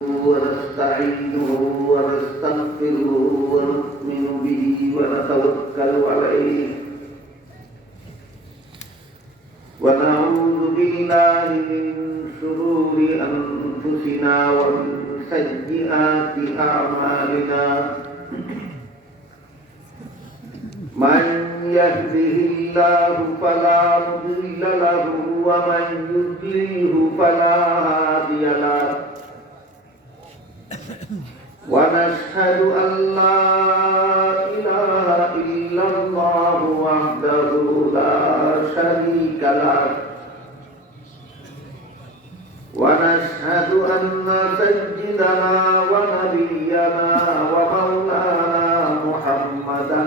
ونستعينه ونستغفره ونؤمن به ونتوكل عليه ونعوذ بالله من شرور أنفسنا ومن سيئات أعمالنا من يهده الله فلا مضل له ومن يضلله فلا هادي له ونشهد أن لا إله إلا الله وحده لا شريك له ونشهد أن سيدنا ونبينا ومولانا محمدا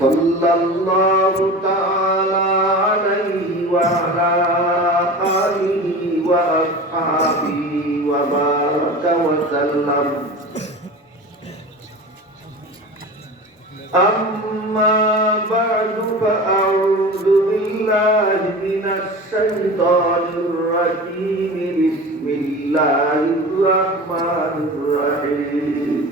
صلى الله تعالى عليه وعلى آله وأصحابه وبارك وسلم أما بعد فأعوذ بالله من الشيطان الرجيم بسم الله الرحمن الرحيم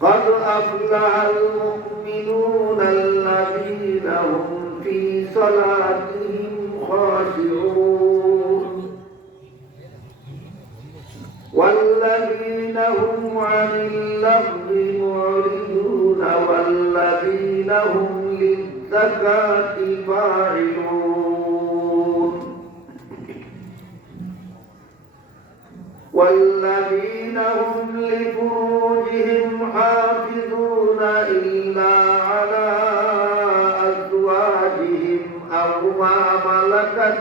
قد أفلح المؤمنون الذين هم في صلاتهم خاشعون والذين هم عن اللغو معرضون والذين هم للزكاة فاعلون والذين هم لفروجهم حافظون إلا على أزواجهم أو ما ملكت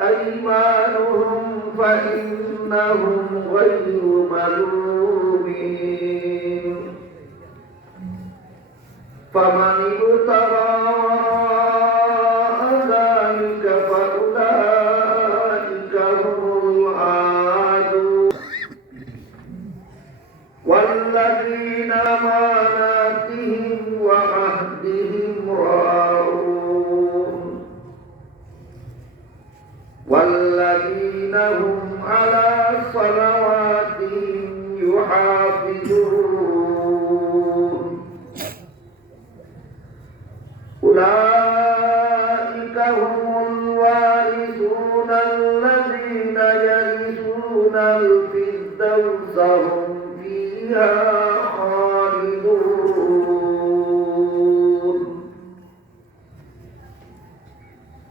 أيمانهم فإنهم غير ملومين فمن ابتغى وراء ذلك فأولئك هم العادون والذين أماناتهم وعهدهم راعون والذين هم على صلواتهم يحافظون أولئك هم الوارثون الذين يرثون الفردوس هم فيها خالدون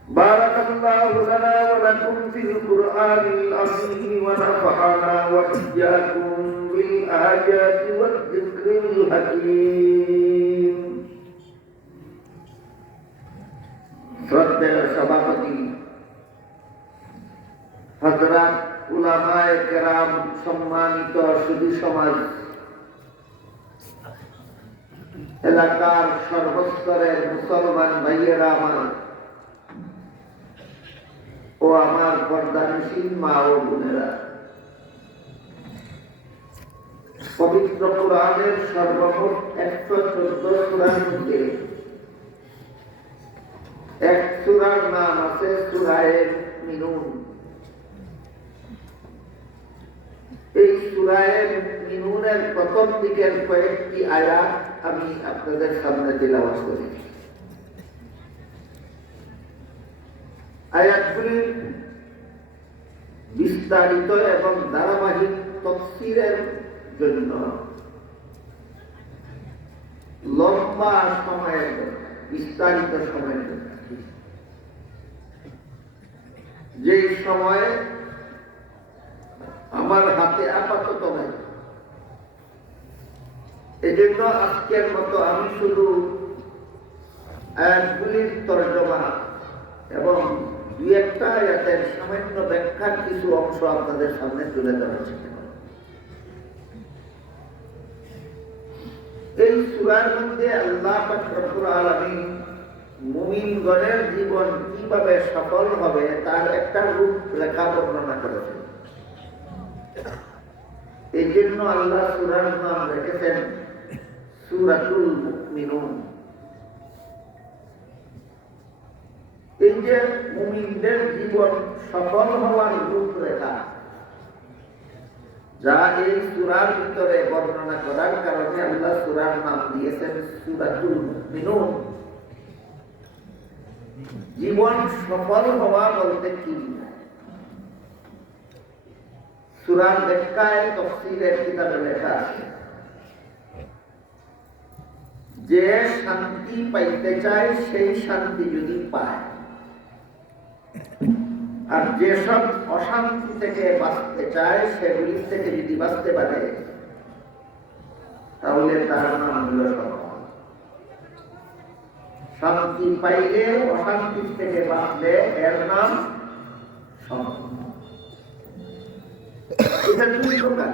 بارك الله لنا ولكم في القرآن العظيم ونفعنا وإياكم بالآيات والذكر الحكيم শ্রদ্ধেয় সভাপতি হযরত উলামায়ে কেরাম, সম্মানিত সুধী সমাজ, এলাকার সর্বস্তরের মুসলমান ভাইয়েরা আমার ও আমার পর্দানশীল মা ও বোনেরা, পবিত্র কোরআনের সর্বমোট 114 সূরার মধ্যে এক সূরার নাম আছে সূরায়ে মুমিনুন। এই সূরায়ে মুমিনুনের প্রথম দিকের কয়েকটি আয়াত আমি আপনাদের সামনে তিলাওয়াত করি। আয়াতগুলির বিস্তারিত এবং ধারাবাহিক তাফসীরের জন্য লম্বা সময়ের বিস্তারিত সময়ের জন্য, যে সময়ে আমার হাতে আপাতত নাই, এজন্য আজকের মতো আমি শুধু আয়াতগুলির তর্জমা এবং দুই একটা আয়াতের সামান্য ব্যাখ্যার কিছু অংশ আপনাদের সামনে তুলে ধরার চেষ্টা করব। এই সূরার মধ্যে আল্লাহ পাক রব্বুল আলামিন মুমিনগণের জীবন কিভাবে সফল হবে তার একটা রূপরেখা বর্ণনা করেছেন। এই জন্য আল্লাহ সূরার নাম রেখেছেন সূরাতুল মুমিনুন। এই যে মুমিনদের জীবন সফল হওয়ার রূপরেখা, যা এই সূরার ভিতরে বর্ণনা করার কারণে আল্লাহ সূরার নাম দিয়েছেন সূরাতুল মুমিনুন। জীবন সফল হওয়া বলতে কি? সূরার ব্যাখ্যায় তাফসীরের কিতাবে লেখা আছে, যে শান্তি পাইতে চায় সেই শান্তি যদি পায়, আর যেসব অশান্তি থেকে বাঁচতে চায় সেগুলি থেকে যদি বাঁচতে পারে, তাহলে তার নাম হল সফল। শান্তি পাইলে অশান্তি থেকে বাঁচলে এর নাম সফল। এটা দুই প্রকার,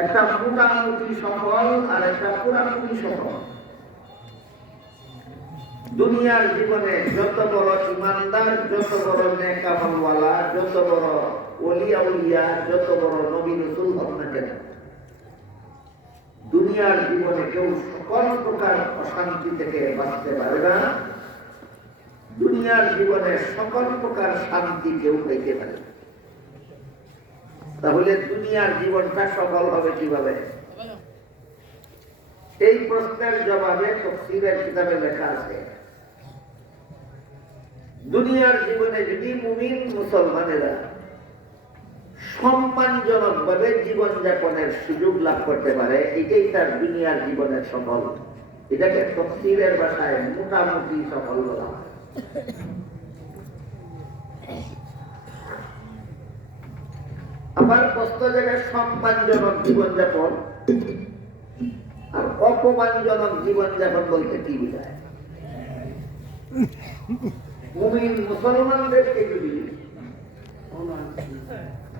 একটা মোটামুটি সফল আর একটা পুরাপুরি সফল। দুনিয়ার জীবনে যত বড় ইমানদার, যত বড় নেক আমলওয়ালা, যত বড় ওলি আউলিয়া, যত বড় নবী রাসূল হোক না কেন, দুনিয়ার জীবনে কেউ সকল প্রকার অশান্তি থেকে বাঁচতে পারে না। দুনিয়ার জীবনে সকল প্রকার শান্তি কেউ পেতে পারে। তাহলে দুনিয়ার জীবনটা সফল হবে কিভাবে? এই প্রশ্নের জবাবে তাফসীরের কিতাবে লেখা আছে, দুনিয়ার জীবনে যদি মুমিন মুসলমানেরা সম্মানজনক ভাবে জীবনযাপনের সুযোগ লাভ করতে পারে, এটাই তার দুনিয়ার জীবনের সফল। এটাকে তাফসীরের ভাষায় মোটামুটি সফল বলা হয়। আবার কষ্ট জায়গায় সম্মানজনক জীবনযাপন আর অপমানজনক জীবনযাপন বলতে কি বোঝায়? মুমিন মুসলমানদেরকে যদি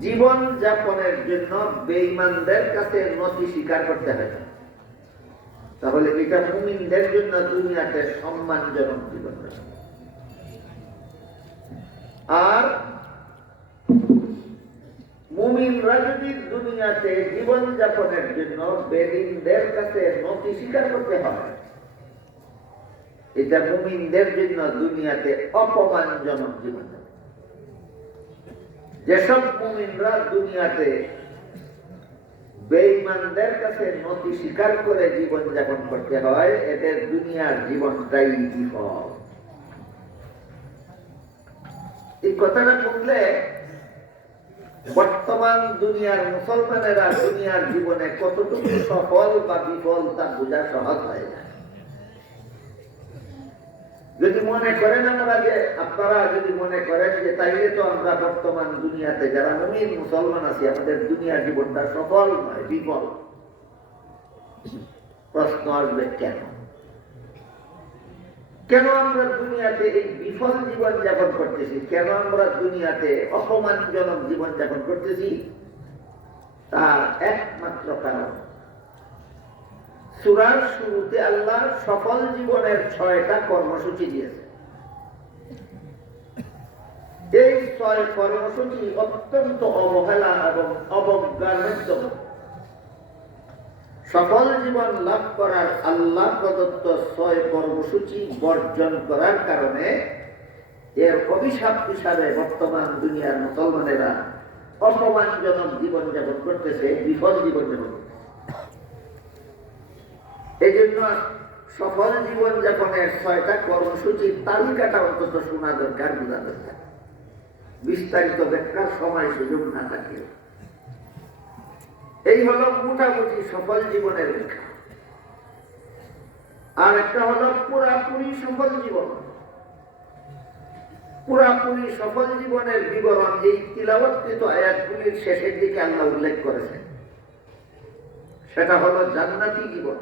জীবন যাপনের জন্য বেঈমানদের কাছে নতি স্বীকার করতে হয়, তাহলে এটা মুমিনদের জন্য দুনিয়াতে সম্মানজনক জীবন। আর মুমিনরা যদি দুনিয়াতে জীবন যাপনের জন্য বেঈমানদের কাছে নতি স্বীকার করতে হয়, এটা মুমিনদের জন্য দুনিয়াতে অপমানজনক জীবন। যেসব মুমিনরা দুনিয়াতে বেঈমানদের কাছে নতি স্বীকার করে জীবন যাপন করতে হয়, এদের দুনিয়ার জীবনটাই বিফল। এই কথাটা শুনলে বর্তমান দুনিয়ার মুসলমানেরা দুনিয়ার জীবনে কতটুকু সফল বা বিফল তা বোঝা সহজ হয় না। যদি মনে করেন আমরা যে, আপনারা যদি মনে করেন যে তাইলে তো আমরা বর্তমান দুনিয়াতে যারা মুমিন মুসলমান আছি, আমাদের দুনিয়ার জীবনটা সফল নয়, বিফল। প্রশ্ন আসবে কেন? কেন আমরা দুনিয়াতে এই বিফল জীবন যাপন করতেছি? কেন আমরা দুনিয়াতে অপমানজনক জীবন যাপন করতেছি? তার একমাত্র কারণ, সূরার শুরুতে আল্লাহ সফল জীবনের 6টা কর্মসূচি দিয়েছে। এই 6 কর্মসূচি অত্যন্ত অবহেলা এবং অবজ্ঞার মাধ্যমে সফল জীবন লাভ করার আল্লাহ প্রদত্ত 6 কর্মসূচি বর্জন করার কারণে এর অভিশাপ হিসাবে বর্তমান দুনিয়ার মুসলমানেরা অপমানজনক জীবন যাপন করতেছে, বিফল জীবন যাপন করতেছে। এই জন্য সফল জীবন যাপনের 6টা কর্মসূচির তালিকাটা অন্তত শোনা দরকার, বোঝা দরকার। বিস্তারিত ব্যাখ্যার সময় সুযোগ না থাকে। এই হলো মোটামুটি সফল জীবনের ব্যাখ্যা। আর একটা হলো পুরাপুরি সফল জীবন। পুরাপুরি সফল জীবনের বিবরণ এই তিলাওয়াতকৃত আয়াতগুলির শেষের দিকে আল্লাহ উল্লেখ করেছেন। সেটা হলো জান্নাতি জীবন।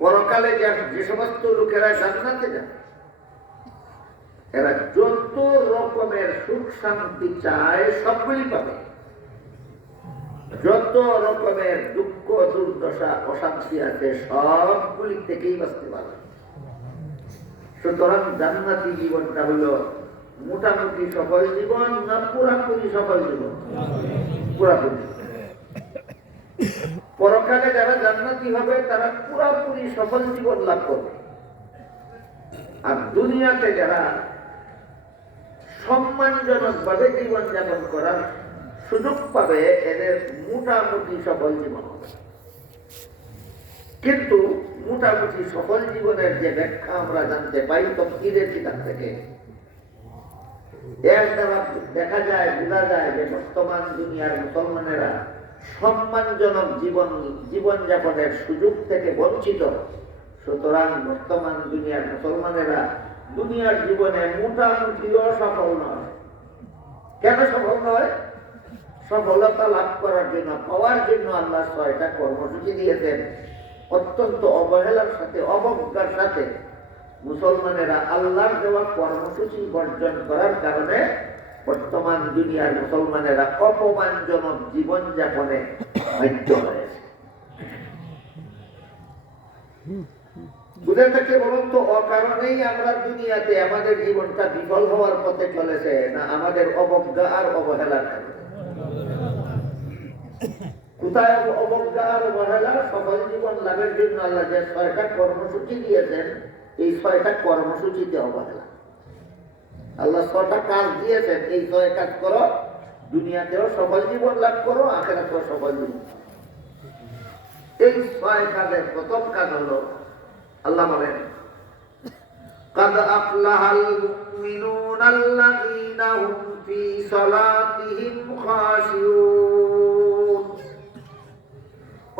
পরকালে যে সমস্ত লোকেরা জান্নাতে যাবে, এরা যত রকমের সুখ শান্তি চায় সবগুলি পাবে। যত রকমের দুঃখ দুর্দশা অশান্তি আছে সবগুলি থেকেই বাঁচতে পারবে। সুতরাং জান্নাতি জীবনটা হলো মোটামুটি সফল জীবন না পুরাপুরি সফল জীবন? পুরাপুরি। পরকালে যারা জান্নাতি হবে তারা পুরোপুরি সফল জীবন লাভ করবে। আর দুনিয়াতে যারা সম্মানজনক ভাবে জীবন যাপন করার সুযোগ পাবে এদের মোটামুটি সফল জীবন হবে। কিন্তু মোটামুটি সফল জীবনের যে ব্যাখ্যা আমরা জানতে পাই তফসিরের কিতাব থেকে, এর দ্বারা দেখা যায়, বোঝা যায় যে বর্তমান দুনিয়ার মুসলমানেরা সম্মানজনক জীবন যাপনের সুযোগ থেকে বঞ্চিত। সুতরাং বর্তমান দুনিয়ার মুসলমানেরা দুনিয়ার জীবনে মোটামুটিও সফল নয়। কেন সফল নয়? সফলতা লাভ করার জন্য, পাওয়ার জন্য আল্লাহ 6টা কর্মসূচি দিয়েছেন। অত্যন্ত অবহেলার সাথে, অবজ্ঞার সাথে মুসলমানেরা আল্লাহর দেওয়া কর্মসূচি বর্জন করার কারণে বর্তমান দুনিয়ার মুসলমানেরা অপমানজনক জীবন যাপনে বাধ্য হয়েছে। বুঝে থাকে বলুন তো, অকারণেই আমরা দুনিয়াতে আমাদের জীবনটা বিফল হওয়ার পথে চলেছে, না আমাদের অবজ্ঞা আর অবহেলার কারণে? কোথায় অবজ্ঞা আর অবহেলা? সফল জীবন লাভের জন্য আল্লাহ যে 6টা কর্মসূচি দিয়েছেন, এই 6টা কর্মসূচিতে অবহেলা। আল্লাহ 6টা কাজ দিয়েছেন, এই 6 কাজ করো, দুনিয়াতেও সফল জীবন লাভ করো, আখিরাতেও সফল জীবন। এই 6 কাজের প্রথম কাজ হলো, আল্লাহ বলেন, قد أفلح المؤمنون الذين هم في صلاتهم خاشعون।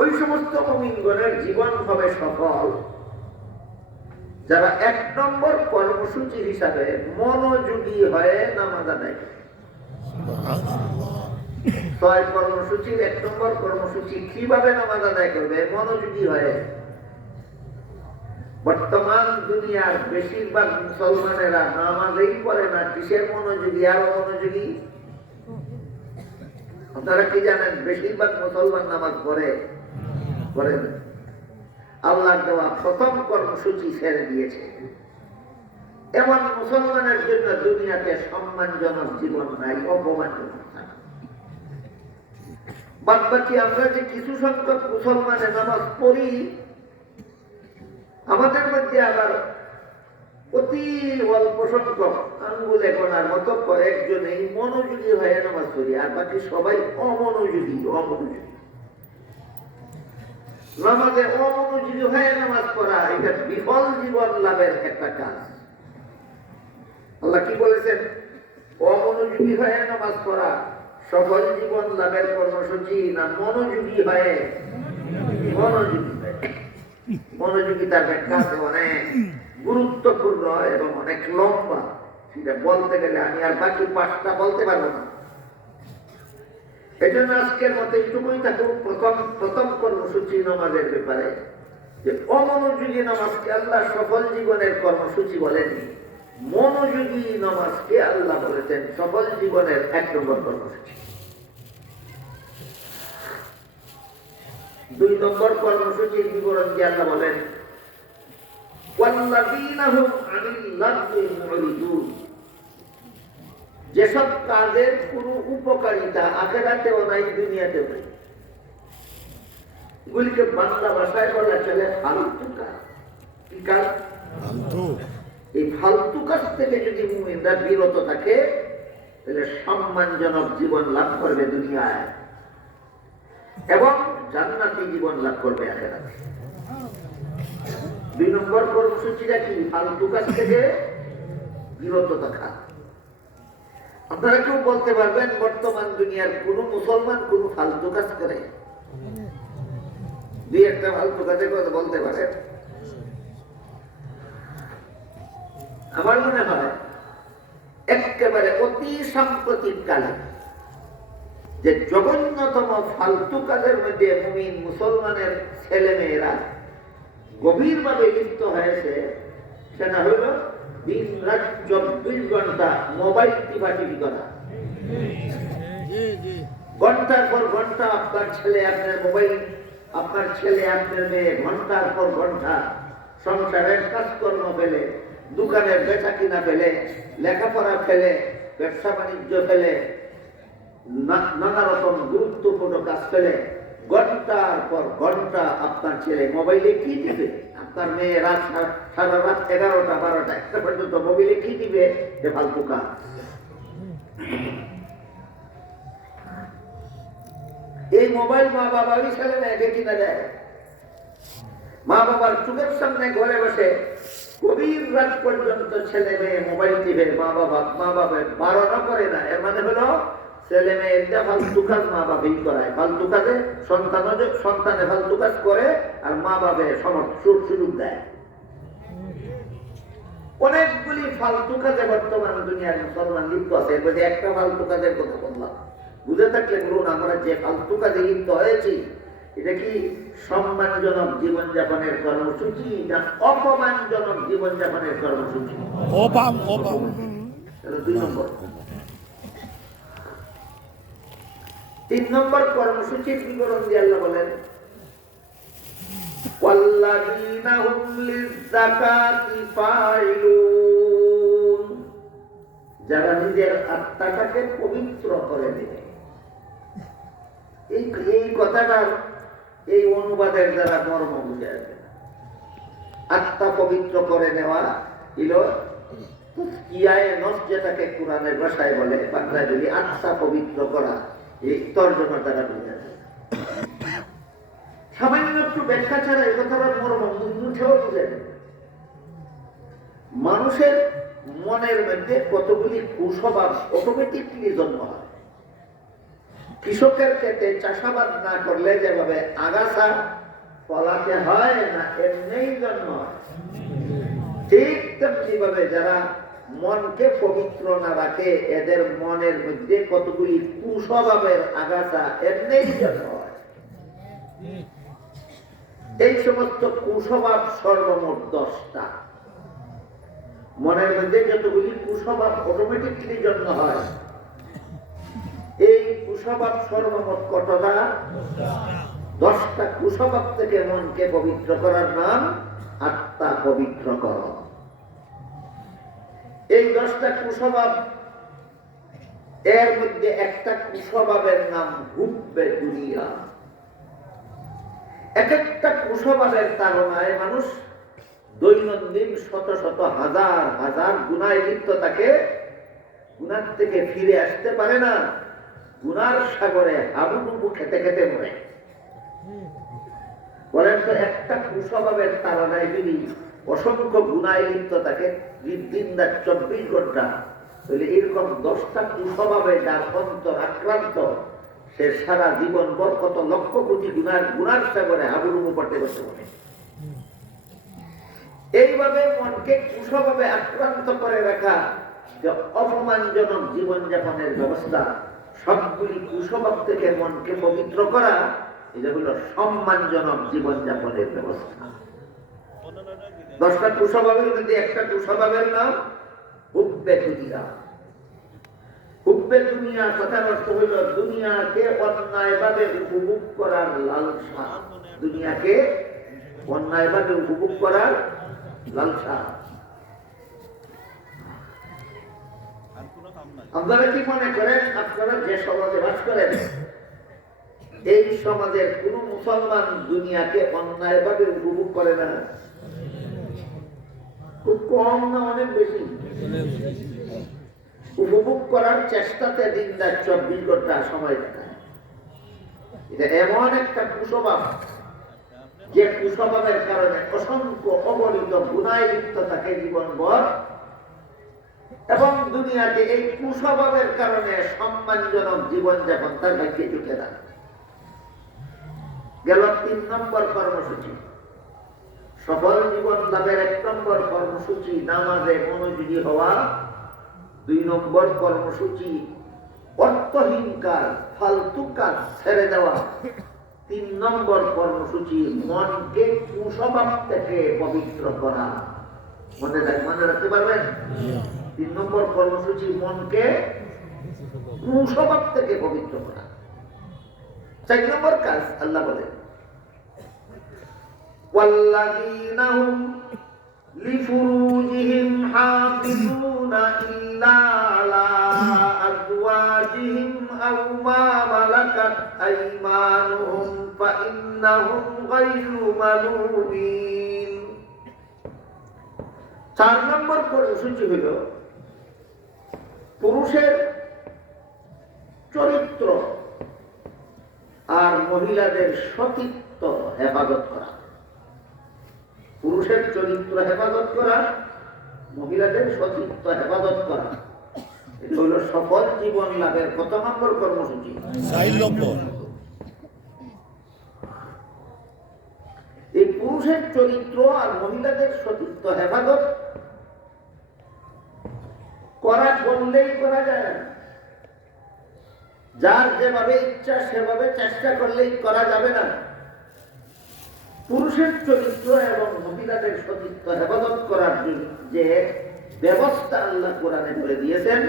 ওই সমস্ত মুমিনগণের জীবন হবে সফল যারা 1 নম্বর কর্মসূচি হিসাবে মনোযোগী হয়ে নামাজ আদায় করে। 6 কর্মসূচির 1 নম্বর কর্মসূচি কিভাবে নামাজ আদায় করবে? মনোযোগী হয়ে। বর্তমান দুনিয়ার বেশিরভাগ মুসলমানেরা নামাজই পড়ে না, কিসের মনোযোগী আর অমনোযোগী? আপনারা কি জানেন? বেশিরভাগ মুসলমান নামাজ পড়ে না। আল্লাহর দেওয়া প্রথম কর্মসূচি ছেড়ে দিয়েছে। এমন মুসলমানের জন্য দুনিয়াতে সম্মানজনক জীবন নাই, অপমানজনক। বাদ বাকি আমরা যে কিছু সংখ্যক মুসলমানে নামাজ পড়ি, আমাদের মধ্যে আবার অতি অল্প সংখ্যক, আঙ্গুলে গোনার মতো কয়েকজনেই মনোযোগী হয়ে নামাজ পড়ি, আর বাকি সবাই অমনোযোগী। নামাজে অমনোযোগী হয়ে নামাজ পড়া, এটা বিফল জীবন লাভের একটা কাজ। আল্লাহ কি বলেছেন? অমনোযোগী হয়ে নামাজ পড়া সফল জীবন লাভের কর্মসূচি, না মনোযোগী হয়ে? মনোযোগিতার ব্যাখ্যা অনেক গুরুত্বপূর্ণ এবং অনেক লম্বা। সেটা বলতে গেলে আমি আর বাকি 5টা বলতে পারবো না। এই জন্য আজকের মতো এইটুকুই থাকুক প্রথম কর্মসূচি নামাজের ব্যাপারে, যে অমনোযোগী নামাজকে আল্লাহ সফল জীবনের কর্মসূচি বলেননি, মনোযোগী নামাজকে আল্লাহ বলেছেন সফল জীবনের 1 নম্বর কর্মসূচি। 2 নম্বর কর্মসূচির বিবরণ দিয়ে আল্লাহ বলেন, ওয়াল্লাযীনা হুম আনিল লাগwi মুরিদুন। যেসব কাজের কোনো উপকারিতা আখিরাতেও নাই, দুনিয়াতেও নাই, এগুলিকে বাংলা ভাষায় বলা চলে ফালতু কাজ। কি কাজ? এই ফালতু কাজ থেকে যদি মুমিনরা বিরত থাকে, তাহলে সম্মানজনক জীবন লাভ করবে দুনিয়ায় এবং জান্নাতি জীবন লাভ করবে আখিরাতে। 2 নম্বর কর্মসূচিটা কি? ফালতু কাজ থেকে বিরত থাকা। আপনারা কেউ বলতে পারবেন বর্তমান দুনিয়ার কোন মুসলমান কোন ফালতু কাজ করে? 2-1টা ফালতু কাজের কথা বলতে পারেন? আমার মনে হয় একেবারে অতি সাম্প্রতিক কালে যে জঘন্যতম ফালতু কাজের মধ্যে মুমিন মুসলমানের ছেলে মেয়েরা গভীরভাবে লিপ্ত হয়েছে, সেটা হইল দিন রাত 24 ঘন্টা মোবাইল টিপাটিপি করা। ঘন্টার পর ঘন্টা আপনার ছেলে আপনার মোবাইল, আপনার ছেলে আপনার মেয়ে ঘন্টার পর ঘন্টা সংসারের কাজকর্ম ফেলে, দোকানের বেচা কিনা ফেলে, লেখাপড়া ফেলে, ব্যবসা বাণিজ্য ফেলে, নানা রকম গুরুত্বপূর্ণ কাজ ফেলে ঘন্টার পর ঘন্টা আপনার ছেলে মোবাইলে কি দিবে, আপনার মেয়ে রাত সারা রাত 11টা 12টা 1টা পর্যন্ত মোবাইলে কি দিবে, যে ফালতু কাজ। এই মোবাইল মা বাবাই ছেলে মেয়েকে কিনে দেয়। মা বাবার চোখের সামনে ঘরে বসে গভীর রাত পর্যন্ত ছেলে মেয়ে মোবাইল টিপে মা বাবা বারণা করে না। এর মানে হলো ছেলে মেয়ে ফালতু কাজ মা বাবাই করায়। ফালতু কাজে সন্তানে ফালতু কাজ করে আর মা বাবা সুযোগ দেয়। অনেকগুলি ফালতু কাজে বর্তমান দুনিয়ার মুসলমান লিপ্ত আছে। এর মধ্যে একটা ফালতু কাজের কথা বললাম, বুঝে থাকলে বলুন আমরা যে ফালতু কাজে লিপ্ত হয়েছি এটা কি সম্মানজনক জীবনযাপনের কর্মসূচি না অপমানজনক জীবনযাপনের কর্মসূচি? 2 নম্বর। 3 নম্বর কর্মসূচির বিবরণ দিয়ে আল্লাহ বলেন, ওয়াল্লাযীনা হুম লিয-যাকাতি ফাইলুন, যারা নিজের আত্মাটাকে পবিত্র করে নেবে। এই কথাটার এই অনুবাদের দ্বারা মর্ম বুঝে আসবে। আত্মা পবিত্র করে নেওয়া হলো কিয়ায়ে নফস, যেটাকে কোরআনের ভাষায় বলে, বাংলায় যদি আত্মা পবিত্র করা, এই তর্জমার দ্বারা বুঝে আসবে। সামান্য একটু ব্যাখ্যা ছাড়া এই কথাটার মর্ম মুঠেও বুঝে নেবে। মানুষের মনের মধ্যে কতগুলি কুস্বভাব অটোমেটিকলি জন্ম হয়। কৃষকের ক্ষেত্রে চাষাবাদ না করলে যেভাবে আগাছা ফলাতে হয় না, এমনি জন্ম হয়। ঠিক তেমনি ভাবে যারা মনকে পবিত্র না রাখে এদের মনের মধ্যে কতগুলি কুস্বভাবের আগাছা এমনি জন্ম হয়। এই সমস্ত কুস্বভাব সর্বমোট 10টা। মনের মধ্যে যতগুলি কুস্বভাব অটোমেটিকলি জন্ম হয়, এই কুস্বভাব সর্বমোট কতটা? 10টা কুস্বভাব থেকে মনকে পবিত্র করার নাম আত্মা পবিত্র কর। এই 10টা কুস্বভাব, এর মধ্যে একটা কুস্বভাবের নাম হুব্বে দুনিয়া। এক একটা কুস্বভাবের তাড়নায় মানুষ দৈনন্দিন শত শত হাজার হাজার গুনায় লিপ্ত থাকে, গুনার থেকে ফিরে আসতে পারে না, গুনার সাগরে হাবুডুবু খেতে খেতে মরে। বলেন তো, একটা কুস্বভাবের তাড়নায় যদি অসংখ্য গুনায় লিপ্ত থাকে দিন রাত 24 ঘন্টা, তাহলে এরকম 10টা কুস্বভাবে যার অন্তর আক্রান্ত, সে সারা জীবন ভর কত লক্ষ কোটি গুনার সাগরে হাবুডুবু করতে করতে পারে। এইভাবে মনকে কুস্বভাবে আক্রান্ত করে রাখা যে অপমানজনক জীবনযাপনের ব্যবস্থা, সবগুলি কুস্বভাব থেকে মনকে পবিত্র করা, এটা হলো সম্মানজনক জীবনযাপনের ব্যবস্থা। 10টা কুস্বভাবের মধ্যে একটা কুস্বভাবের নাম হুব্বে দুনিয়া। হুব্বে দুনিয়া কথার অর্থ হইল দুনিয়াকে অন্যায়ভাবে উপভোগ করার লালসা। দুনিয়াকে অন্যায়ভাবে উপভোগ করার লালসা। আপনারা কি মনে করেন আপনারা যে সমাজে বাস করেন, এই সমাজের কোন মুসলমান দুনিয়াকে অন্যায়ভাবে উপভোগ করে না? খুব কম না অনেক বেশি? উপভোগ করার চেষ্টাতে দিন রাত 24 ঘন্টা সময় কাটায়। এটা এমন একটা কুস্বভাব, যে কুস্বভাবের কারণে অসংখ্য অগণিত গুনায় লিপ্ত থাকে জীবনভর, এবং দুনিয়াতে এই কুস্বভাবের কারণে সম্মানজনক জীবনযাপন তার ভাগ্যে জুটে না। গেল 3 নম্বর কর্মসূচি। সফল জীবন লাভের 1 নম্বর কর্মসূচি নামাজে মনোযোগী হওয়া। 2 নম্বর কর্মসূচি অর্থহীন কাজ, ফালতু কাজ ছেড়ে দেওয়া। 3 নম্বর কর্মসূচি মনকে কুস্বভাব থেকে পবিত্র করা। মনে রাখতে পারবেন? 3 নম্বর কর্মসূচি মনকে কুস্বভাব থেকে পবিত্র করা। 4 নম্বর কাজ আল্লাহ বলেন, ওয়াল্লাযীনা হুম লিফুরুজিহিম হাফিজুনা ইল্লা আলা আজওয়াজিহিম أو ما ملكت أيمانهم فإنهم غير ملومين 4 নম্বর কর্মসূচি হল পুরুষের চরিত্র আর মহিলাদের সতীত্ব হেফাজত করা। পুরুষের চরিত্র হেফাজত করা, মহিলাদের সতীত্ব হেফাজত করা, এটা হলো সফল জীবন লাভের কত নম্বর কর্মসূচি? 4 নম্বর। এই পুরুষের চরিত্র আর মহিলাদের সতীত্ব হেফাজত করা বললেই করা যায় না। যার যেভাবে ইচ্ছা সেভাবে চেষ্টা করলেই করা যাবে না। পুরুষের চরিত্র এবং মহিলাদের সতীত্ব হেফাজত করার জন্য যে ব্যবস্থা আল্লাহ কোরআনে করে দিয়েছেন,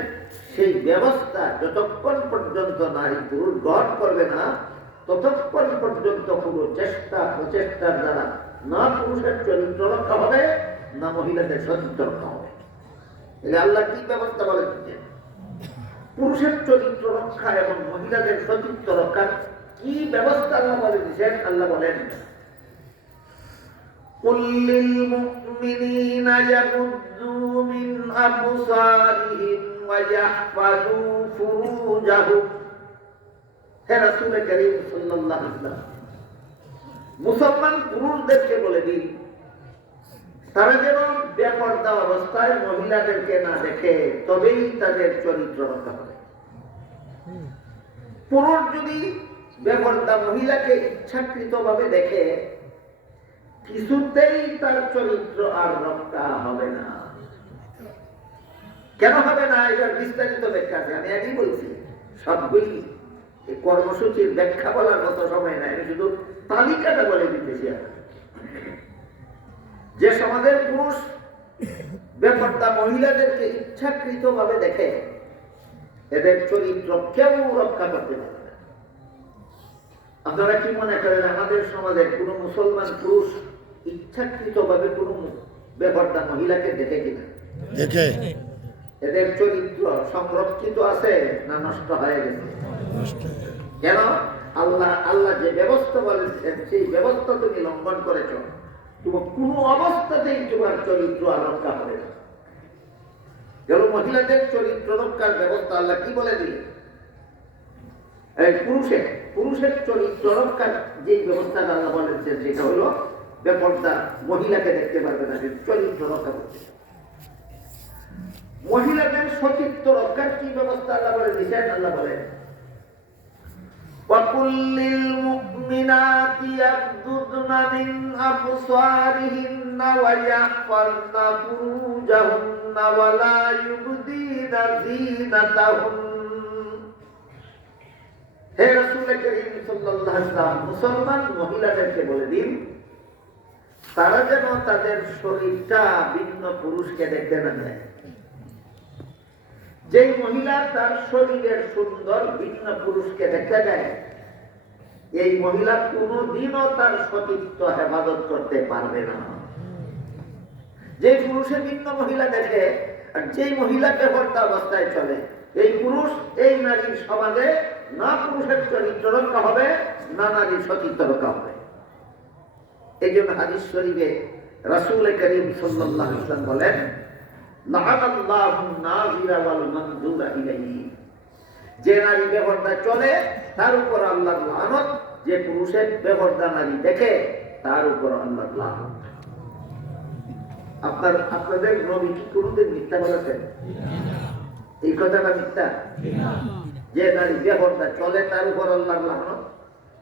সেই ব্যবস্থা যতক্ষণ পর্যন্ত নারী পুরুষ গ্রহণ করবে না, ততক্ষণ পর্যন্ত পুরো প্রচেষ্টার দ্বারা না পুরুষের চরিত্র রক্ষা হবে, না মহিলাদের সতীত্ব রক্ষা হবে। আল্লাহ কি ব্যবস্থা বলে দিচ্ছেন? পুরুষের চরিত্র রক্ষা এবং মহিলাদের সতীত্ব রক্ষার কি ব্যবস্থা আল্লাহ বলে দিচ্ছেন? আল্লাহ বলেন, قُلْ لِلْمُؤْمِنِينَ يَغُضُّوا مِنْ أَبْصَارِهِمْ وَيَحْفَظُوا فُرُوجَهُمْ। হে রাসূল করিম সাল্লাল্লাহু আলাইহি ওয়াসাল্লাম, মুসলমান পুরুষদেরকে বলে দিন, তারা যেন বেপরদা অবস্থায় মহিলাদেরকে না দেখে, তবেই তাদের চরিত্র রক্ষা হবে। পুরুষ যদি বেপরদা মহিলাকে ইচ্ছাকৃতভাবে দেখে, কিছুতেই তার চরিত্র আর রক্ষা হবে না। কেন হবে না? এটার বিস্তারিত ব্যাখ্যা আছে, আমি আগেই বলছি। সবগুলি এই কর্মসূচির ব্যাখ্যা বলার মতো সময় নাই, আমি শুধু তালিকাটা বলে দিতেছি। যে সমাজের পুরুষ বেপরদা মহিলাদেরকে ইচ্ছাকৃত ভাবে দেখে, এদের চরিত্র কেউ রক্ষা করতে পারে না। আপনারা কি মনে করেন আমাদের সমাজের কোন মুসলমান পুরুষ ইচ্ছাকৃত ভাবে কোন বেপরদা মহিলাকে দেখে কিনা? দেখে। এদের চরিত্র সংরক্ষিত আছে না নষ্ট হয়ে গেছে? কেন? আল্লাহ যে ব্যবস্থা বলেছেন সেই ব্যবস্থা তুমি লঙ্ঘন করেছ, তোমার কোন অবস্থাতেই তোমার চরিত্র আর রক্ষা হবে না। যেন মহিলাদের চরিত্র রক্ষার ব্যবস্থা আল্লাহ কি বলে দিলেন? এই পুরুষের চরিত্র রক্ষার যে ব্যবস্থাটা আল্লাহ বলেছেন সেটা হলো বেপরদা মহিলাকে দেখতে পারবে না, চরিত্র রক্ষা করতে। মহিলাদের সতীত্ব রক্ষার কি ব্যবস্থা আল্লাহ বলে দিয়েছেন? আল্লাহ বলেন, وَقُلْ لِلْمُؤْمِنَاتِ يَغْضُضْنَ مِنْ أَبْصَارِهِنَّ وَيَحْفَظْنَ فُرُوجَهُنَّ وَلَا يُبْدِينَ زِينَتَهُنَّ। হে রাসূল করিম সাল্লাল্লাহু আলাইহি ওয়াসাল্লাম, মুসলমান মহিলাদেরকে বলে দিন, তারা যেন তাদের শরীরটা ভিন্ন পুরুষকে দেখতে না দেয়। যে মহিলা তার শরীরের সুন্দর ভিন্ন পুরুষকে দেখতে দেয়, এই মহিলা কোনদিনও তার সতীত্ব হেফাজত করতে পারবে না। যে পুরুষে ভিন্ন মহিলা দেখে আর যেই মহিলা বেপরদা অবস্থায় চলে, এই পুরুষ এই নারীর সমাজে না পুরুষের চরিত্র রক্ষা হবে, না নারীর সতীত্ব রক্ষা হবে। এই জন্য হাদিস শরীফে রাসূল করিম সাল্লাল্লাহু আলাইহি ওয়াসাল্লাম বলেন, যে নারী বেপরদা চলে তার উপর আল্লাহর লানত, যে পুরুষের বেপরদা নারী দেখে তার উপর আল্লাহর লানত। আপনাদের নবী কি কোনদিন মিথ্যা বলেছেন? এই কথাটা মিথ্যা? যে নারী বেপরদা চলে তার উপর আল্লাহর লানত,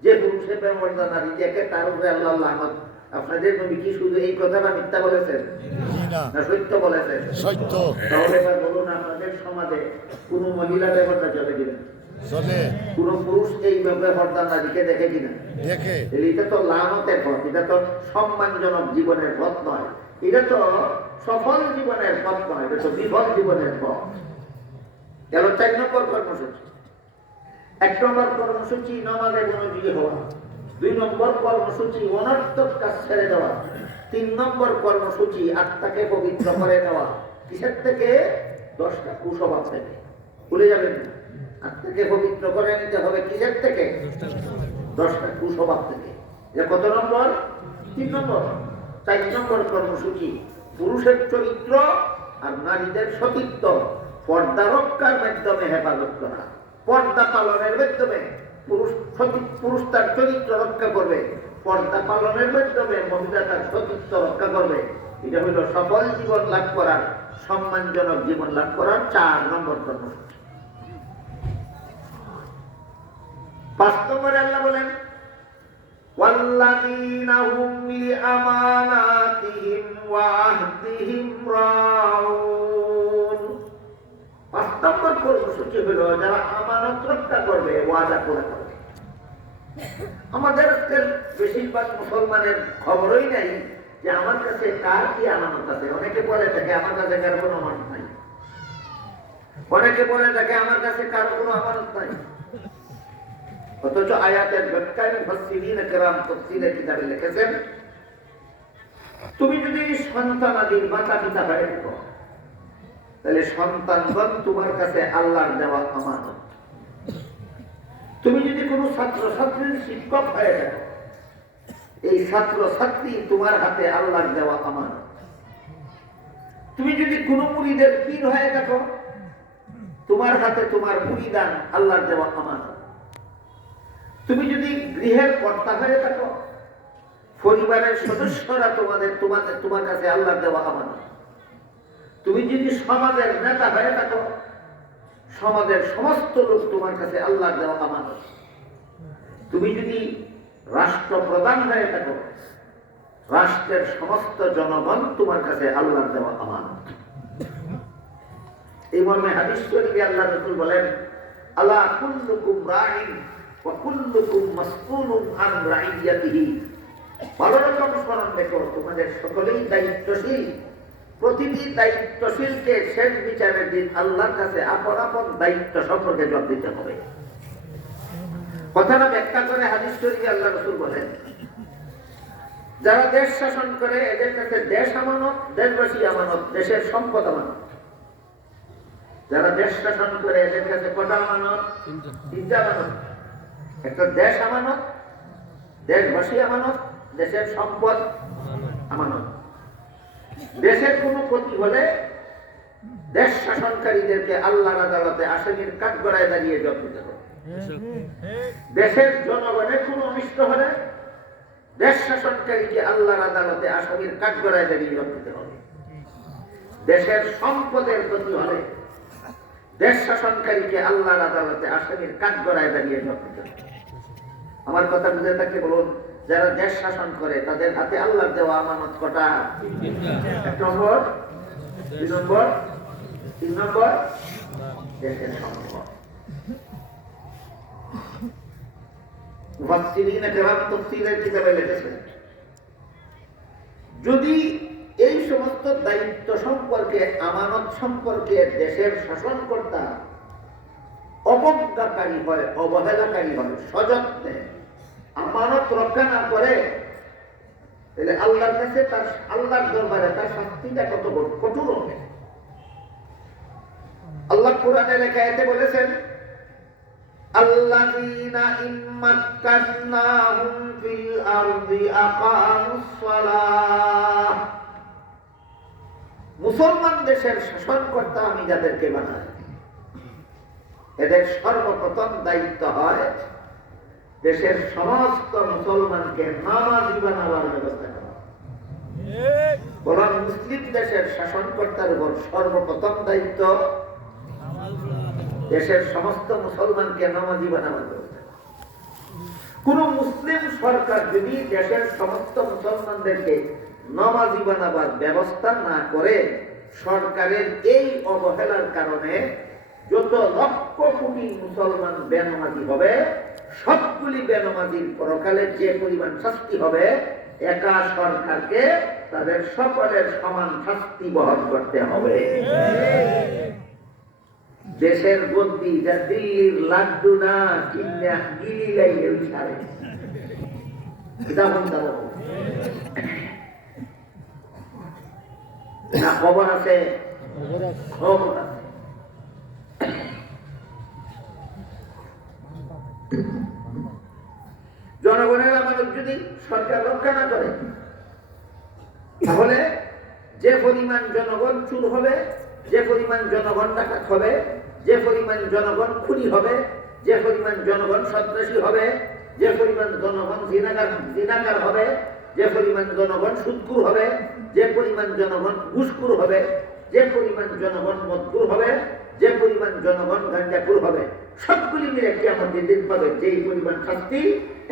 যে পুরুষের বেপরদা নারী দেখে তার উপরে আল্লাহর লানত। আপনাদের নবী কি শুধু এই কথাটা মিথ্যা বলেছেন না সত্য বলেছেন? সত্য। তাহলে এবার বলুন, আপনাদের সমাজে কোন মহিলা বেপরদা চলে কিনা? চলে। কোন পুরুষ এই বেপরদা নারীকে দেখে কিনা? দেখে। এটা তো লানতের পথ, এটা তো সম্মানজনক জীবনের পথ নয়, এটা তো সফল জীবনের পথ নয়, এটা তো বিফল জীবনের পথ। গেল 4 নম্বর কর্মসূচি। 1 নম্বর কর্মসূচি নামাজে মনোযোগী হওয়া, 2 নম্বর কর্মসূচি অনর্থক কাজ ছেড়ে দেওয়া, 3 নম্বর কর্মসূচি আত্মাকে পবিত্র করে দেওয়া। কিসের থেকে? 10টা কুস্বভাব থেকে। ভুলে যাবেন না। আত্মাকে পবিত্র করে নিতে হবে কিসের থেকে? 10টা কুস্বভাব থেকে। এটা কত নম্বর? 3 নম্বর। 4 নম্বর কর্মসূচি পুরুষের চরিত্র আর নারীদের সতীত্ব পর্দা রক্ষার মাধ্যমে হেফাজত করা। পর্দা পালনের মাধ্যমে পুরুষ তার চরিত্র রক্ষা করবে, পর্দা পালনের মাধ্যমে মহিলা তার সতীত্ব রক্ষা করবে। এটা হলো সফল জীবন লাভ করার, সম্মানজনক জীবন লাভ করার 4 নম্বর কর্মসূচি। 5 নম্বরে আল্লাহ বলেন ওয়াল্লাযীনা হুম লিআমানাতিহিম ওয়া আহদিহিম রাউন। 5 নম্বর কর্মসূচি হলো যারা আমানত রক্ষা করবে, ওয়াদা পুরা করবে। আমাদের বেশিরভাগ মুসলমানের খবরই নাই যে আমার কাছে কার কি আমানত আছে। অনেকে বলে থাকে আমার কাছে কার কোনো আমানত নাই, অনেকে বলে থাকে আমার কাছে কার কোনো আমানত নাই। অথচ আয়াতের ব্যাখ্যায় মুফাসসিরিন কেরাম তাফসীরের কিতাবে লিখেছেন, তুমি যদি সন্তানাদির মাতা পিতা হয়ে থাকো তাহলে সন্তানগণ তোমার কাছে আল্লাহর দেওয়া আমানত। তুমি যদি কোনো ছাত্র ছাত্রীর শিক্ষক হয়ে থাকো, এই ছাত্র ছাত্রী তোমার হাতে আল্লাহর দেওয়া আমানত। তুমি যদি কোনো মুরিদের পীর হয়ে থাকো, তোমার হাতে তোমার মুরিদান আল্লাহর দেওয়া আমানত। তুমি যদি গৃহের কর্তা হয়ে থাকো, পরিবারের সদস্যরা তোমার কাছে আল্লাহর দেওয়া আমানত। তুমি যদি সমাজের নেতা হয়ে থাকো, সমাজের সমস্ত লোক তোমার কাছে আল্লাহর দেওয়া আমানত। তুমি যদি রাষ্ট্রপ্রধান হয়ে থাকো, রাষ্ট্রের সমস্ত জনগণ তোমার কাছে আল্লাহর দেওয়া আমানত। এই মর্মে হাদিস শরীফে আল্লাহ রাসূল বলেন, আলা কুল্লুকুম রাঈন ওয়া কুল্লুকুম মাসউলুন আন রাইয়াতিহি। ভালো রকম স্মরণ রেখো, তোমাদের সকলেই দায়িত্বশীল। প্রতিটি দায়িত্বশীলকে শেষ বিচারের দিন আল্লাহর কাছে আপন আপন দায়িত্ব সম্পর্কে জবাব দিতে হবে। কথাটা ব্যাখ্যা করে হাদিস শরীফে আল্লাহ রাসূল বলেন, যারা দেশ শাসন করে এদের কাছে দেশ আমানত, দেশবাসী আমানত, দেশের সম্পদ আমানত। যারা দেশ শাসন করে এদের কাছে কটা আমানত? 3টা আমানত। একটা দেশ আমানত, দেশবাসী আমানত, দেশের সম্পদ আমানত। দেশের কোনো ক্ষতি হলে দেশ শাসনকারীদেরকে আল্লাহর আদালতে আসামির কাঠগড়ায় দাঁড়িয়ে জবাব দিতে হবে। দেশের জনগণের কোনো অনিষ্ট হলে দেশ শাসনকারীকে আল্লাহর আদালতে আসামির কাঠগড়ায় দাঁড়িয়ে জবাব দিতে হবে। দেশের সম্পদের ক্ষতি হলে দেশ শাসনকারীকে আল্লাহর আদালতে আসামির কাঠগড়ায় দাঁড়িয়ে জবাব দিতে হবে। আমার কথা বুঝে থাকলে বলুন, যারা দেশ শাসন করে তাদের হাতে আল্লাহর দেওয়া আমানত কটা? 1 নম্বর, 2 নম্বর, 3 নম্বর দেশের সম্পদ। মুফাসসিরিন কেরাম তাফসীরের কিতাবে লিখেছেন, যদি এই সমস্ত দায়িত্ব সম্পর্কে, আমানত সম্পর্কে দেশের শাসনকর্তা অবজ্ঞাকারী হয়, অবহেলাকারী হয়, সযত্নে আমানত রক্ষা না করে, তাহলে আল্লাহর কাছে তার, আল্লাহর দরবারে তার শাস্তিটা কত কঠোর হবে। আল্লাহ কোরআনের এক আয়াতে বলেছেন, আল্লাযীনা ইম্মাক্কান্নাহুম ফিল আরদি আকামুস সালাহ। মুসলমান দেশের শাসনকর্তা আমি যাদেরকে বানাই, এদের সর্বপ্রথম দায়িত্ব হয় দেশের সমস্ত মুসলমানকে নামাজি বানাবার ব্যবস্থা করা। বরং মুসলিম দেশের শাসনকর্তার উপর সর্বপ্রথম দায়িত্ব দেশের সমস্ত মুসলমানকে নামাজি বানাবার ব্যবস্থা করা। কোন মুসলিম সরকার যদি দেশের সমস্ত মুসলমানদেরকে নামাজি বানাবার ব্যবস্থা না করে, সরকারের এই অবহেলার কারণে যত লক্ষ কোটি মুসলমান বেনামাজি হবে, সবগুলি বেনামাজির পরকালে যে পরিমাণ শাস্তি হবে, একা সরকারকে তাদের সকলের সমান শাস্তি বহন করতে হবে। দেশের বন্দী যা দিল্লির লাড্ডু না কিনা গিলিলাই ওই সারে না খবর আছে, খবর আছে। যদি সরকার রক্ষা না করে, তাহলে যে পরিমাণ জনগণ চুর হবে, যে পরিমাণ জনগণ ডাকাত হবে, যে পরিমাণ জনগণ খুনি হবে, যে পরিমাণ জনগণ সন্ত্রাসী হবে, যে পরিমাণ জনগণ জিনাকার হবে, যে পরিমাণ জনগণ সুদখোর হবে, যে পরিমাণ জনগণ ঘুষখোর হবে, যে পরিমাণ জনগণ মদখোর হবে, যে পরিমাণ জনগণ গাঁজাখোর হবে, সবগুলি মিলে কিয়ামতের দিন পাবে যেই পরিমাণ শাস্তি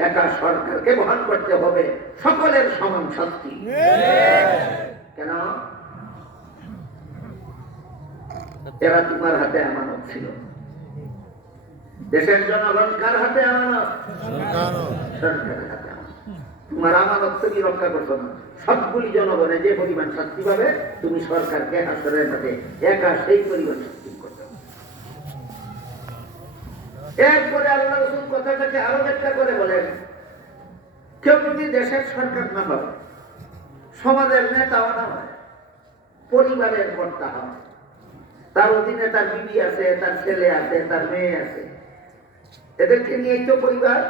একা সরকারকে বহন করতে হবে, সকলের সমান শাস্তি। কেন? এরা তোমার হাতে আমানত ছিল। দেশের জনগণ কার হাতে আমানত? সরকারের হাতে আমানত। তোমার আমানত তুমি রক্ষা করছো না। সবগুলি জনগণে যে পরিমাণ শাস্তি পাবে, তুমি সরকারকে হাসরের মাঠে একা সেই পরিমাণ শাস্তি করতে হবে। এরপরে আল্লাহ রাসূল কথাটাকে আরো ব্যাখ্যা করে বলেন, কেউ যদি দেশের সরকার না হয়, সমাজের নেতাও না হয়, পরিবারের কর্তা হয়, তার অধীনে তার বিবি আছে, তার ছেলে আছে, তার মেয়ে আছে, এদেরকে নিয়েই তো পরিবার।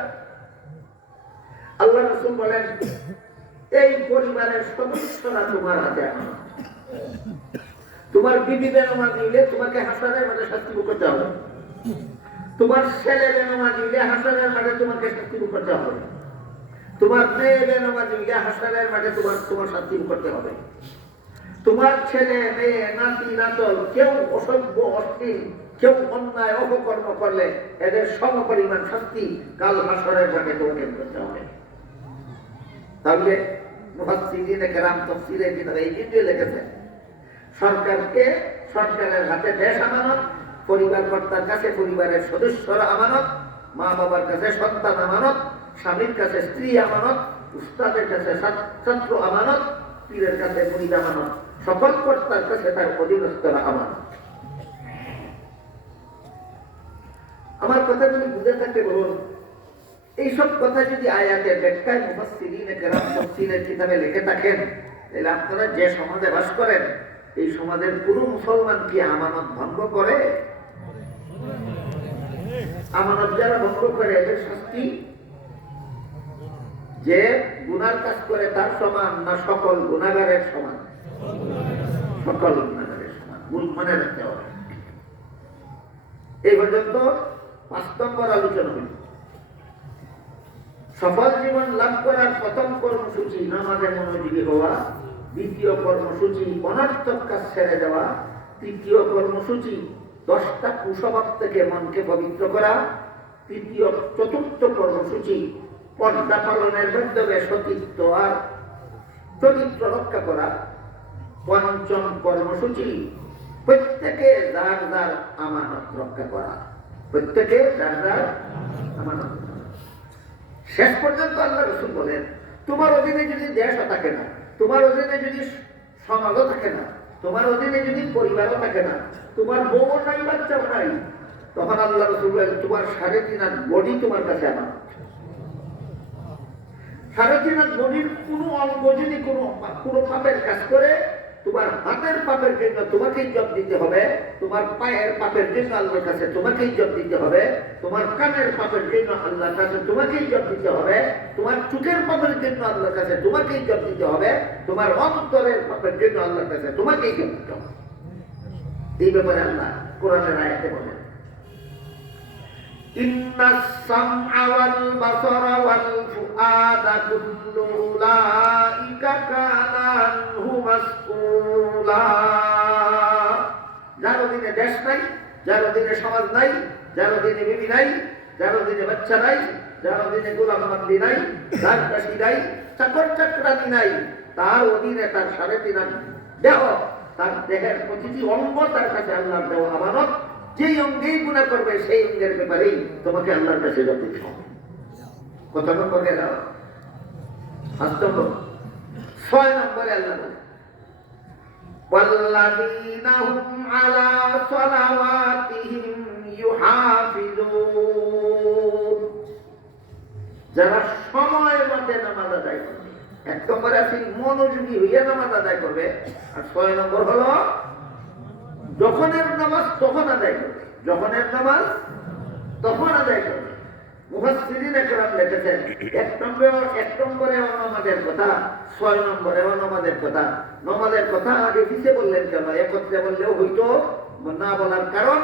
আল্লাহ রাসূল বলেন, এই পরিবারের সদস্যরা তোমার হাতে আমানত। তোমার বিবি বেনামাজি হইলে তোমাকে হাসরের মাঠে শাস্তি ভোগ করতে হবে। তোমার ছেলে বেনামাজি হইলে হাসরের মাঠে তোমাকে শাস্তি ভোগ করতে হবে। তোমার মেয়ে বেনামাজি হইলে হাসরের মাঠে তোমার শাস্তি ভোগ করতে হবে। তোমার ছেলে মেয়ে নাতি নাতল কেউ অসভ্য অশ্লীল, কেউ অন্যায় অপকর্ম করলে এদের সমপরিমাণ শাস্তি কাল হাসরের মাঠে তোমাকে করতে হবে। তাহলে মুফাসসিরিনে কেরাম তাফসীরে কিতাবে এই যে লিখেছেন, সরকারের হাতে দেশ আমানত, পরিবার কর্তার কাছে পরিবারের সদস্যরা আমানত, মা বাবার কাছে সন্তান আমানত, স্বামীর কাছে স্ত্রী আমানত, উস্তাদের কাছে ছাত্র আমানত, পীরের কাছে মুরিদ আমানত, সকল কর্তার কাছে তার অধীনস্থরা আমানত। আমার কথাগুলি বুঝে থাকতে বলুন, এইসব কথা যদি আয়াতের ব্যাখ্যায় মুফাসসিরিনে কেরাম তাফসীরের কিতাবে লিখে থাকেন, তাহলে আপনারা যে সমাজে বাস করেন, এই সমাজের পুরো মুসলমান কি আমানত ভঙ্গ করে? আমানত যারা ভঙ্গ করে এদের শাস্তি যে গুনার কাজ করে তার সমান না সকল গুনাহগারের সমান? সকল গুনাহগারের সমান। ভুল মনে রাখতে হবে। এই পর্যন্ত 5 নম্বর আলোচনা হল। সফল জীবন লাভ করার প্রথম কর্মসূচি নামাজে মনোযোগী হওয়া, দ্বিতীয় কর্মসূচি অনর্থক কাজ ছেড়ে দেওয়া, তৃতীয় কর্মসূচি 10টা কুস্বভাব থেকে মনকে পবিত্র করা, চতুর্থ কর্মসূচি পর্দা পালনের মাধ্যমে সতীত্ব আর চরিত্র রক্ষা করা, পঞ্চম কর্মসূচি প্রত্যেকে যার যার আমানত রক্ষা করা, প্রত্যেকে যার যার আমানত। শেষ পর্যন্ত আল্লাহ রাসূল বলেন, তোমার অধীনে যদি দেশও থাকে না, তোমার অধীনে যদি সমাজও থাকে না, তোমার অধীনে যদি পরিবারও থাকে না, তোমার বউ নাই বাচ্চাও নাই, তখন আল্লাহ রাসূল বলেন তোমার 3.5 বডি তোমার কাছে আমানত। 3.5 বডির কোনো অঙ্গ যদি কোনো পাপের কাজ করে, তোমার হাতের পাপের জন্য তোমাকেই জবাব দিতে হবে, তোমার পায়ের পাপের জন্য আল্লাহর কাছে তোমাকেই জবাব দিতে হবে, তোমার কানের পাপের জন্য আল্লাহর কাছে তোমাকেই জবাব দিতে হবে, তোমার চোখের পাপের জন্য আল্লাহর কাছে তোমাকেই জবাব দিতে হবে, তোমার অন্তরের পাপের জন্য আল্লাহর কাছে তোমাকেই জবাব দিতে হবে। এই ব্যাপারে আল্লাহ কোরআনের আয়াতে বলেন, ইন্নাস সামআ ওয়াল বাসারা ওয়াল ফুআদা কুল্লু উলাইকা কানা আনহু মাসউলা। যার অধীনে দেশ নাই, যার অধীনে সমাজ নাই, যার অধীনে বিবি নাই, যার অধীনে বাচ্চা নাই, যার অধীনে গোলামবান্দি নাই, যার দাসী নাই, চাকর চাকরানি নাই, তার অধীনে তার 3.5 দেহ, তার দেহের প্রতিটি অঙ্গ তার কাছে আল্লাহর দেওয়া আমানত। যেই অঙ্গেই গুনাহ করবে সেই অঙ্গের ব্যাপারেই তোমাকে আল্লাহর কাছে জবাব দিতে হবে। কত নম্বর গেল? 5 নম্বর। 6 নম্বরে আল্লাহ বলেন, ওয়াল্লাযীনা হুম আলা সালাওয়াতিহিম ইউহাফিজুন। যারা সময় মতে নামাজ আদায় করবে। 1 নম্বরে আছে মনোযোগী হইয়া নামাজ আদায় করবে, আর 6 নম্বর হলো যখনের নামাজ তখন আদায় করবে, যখনের নামাজ তখন আদায় করবে। মুফাসসিরিনে কেরাম লিখেছেন এক নম্বরে নামাজের কথা, 6 নম্বরে নামাজের কথা। নামাজের কথা আগে পিছে বললেন কেন? একত্রে বললেও হইতো, না বলার কারণ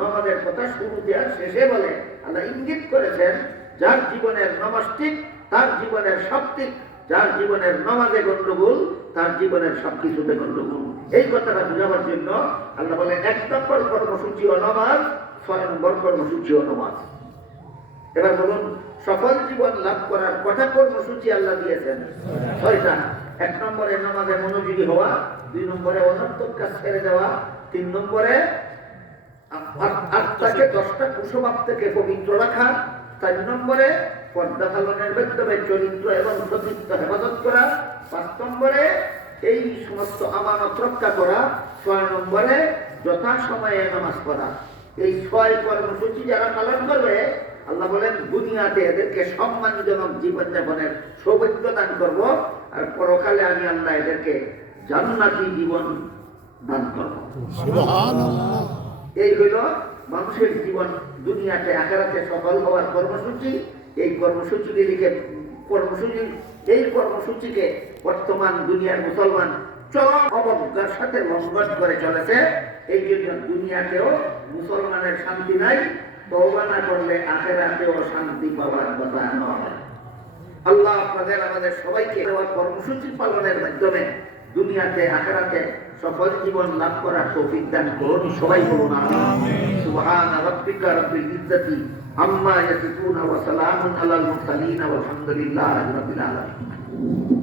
নামাজের কথা শুরুতে আর শেষে বলে আল্লাহ ইঙ্গিত করেছেন যার জীবনের নামাজ ঠিক তার জীবনের সব ঠিক, যার জীবনের নামাজে গন্ডগোল তার জীবনের সবকিছুতে গন্ডগোল। এই কথাটা বোঝাবার জন্য আল্লাহ বলেন 1 নম্বর কর্মসূচি ও নামাজ, 6 নম্বর কর্মসূচি ও নামাজ। এবার বলুন সফল জীবন লাভ করার কটা কর্মসূচি আল্লাহ দিয়েছেন? 6টা। 1 নম্বরে নামাজে মনোযোগী হওয়া, 2 নম্বরে অনর্থক কাজ ছেড়ে দেওয়া, 3 নম্বরে আত্মাকে 10টা কুসভাব থেকে পবিত্র রাখা, 4 নম্বরে পর্দা পালনের মাধ্যমে চরিত্র এবং সতীত্ব হেফাজত করা, 5 নম্বরে এই সমস্ত আমানত রক্ষা করা, 6 নম্বরে যথাসময়ে নামাজ পড়া। এই 6 কর্মসূচি যারা পালন করবে আল্লাহ বলেন দুনিয়াতে এদেরকে সম্মানজনক জীবনযাপনের সৌভাগ্য দান করব, আর পরকালে আমি আল্লাহ এদেরকে জান্নাতি জীবন দান করব। সুবহানাল্লাহ। এই হলো মানুষের জীবন দুনিয়াতে আখিরাতে সফল হওয়ার কর্মসূচি। এই কর্মসূচিকে বর্তমান দুনিয়ার মুসলমান চরম অবজ্ঞার সাথে লঙ্ঘন করে চলেছে। এই জন্য দুনিয়াতেও মুসলমানের শান্তি নাই, তওবা না করলে আখিরাতেও শান্তি পাওয়ার কথা নয়। আল্লাহ আপনাদের আমাদের সবাইকে দেওয়া কর্মসূচি পালনের মাধ্যমে দুনিয়াতে আখিরাতে সফল জীবন লাভ করার তৌফিক দান করুন। সবাই বলুন আমিন। সুবহানা রাব্বিকা রাব্বিল ইজ্জাতি আম্মা ইয়াসিফুন ওয়া সালামুন আলাল মুরসালিন ওয়া আলহামদুলিল্লাহি রাব্বিল আলামিন।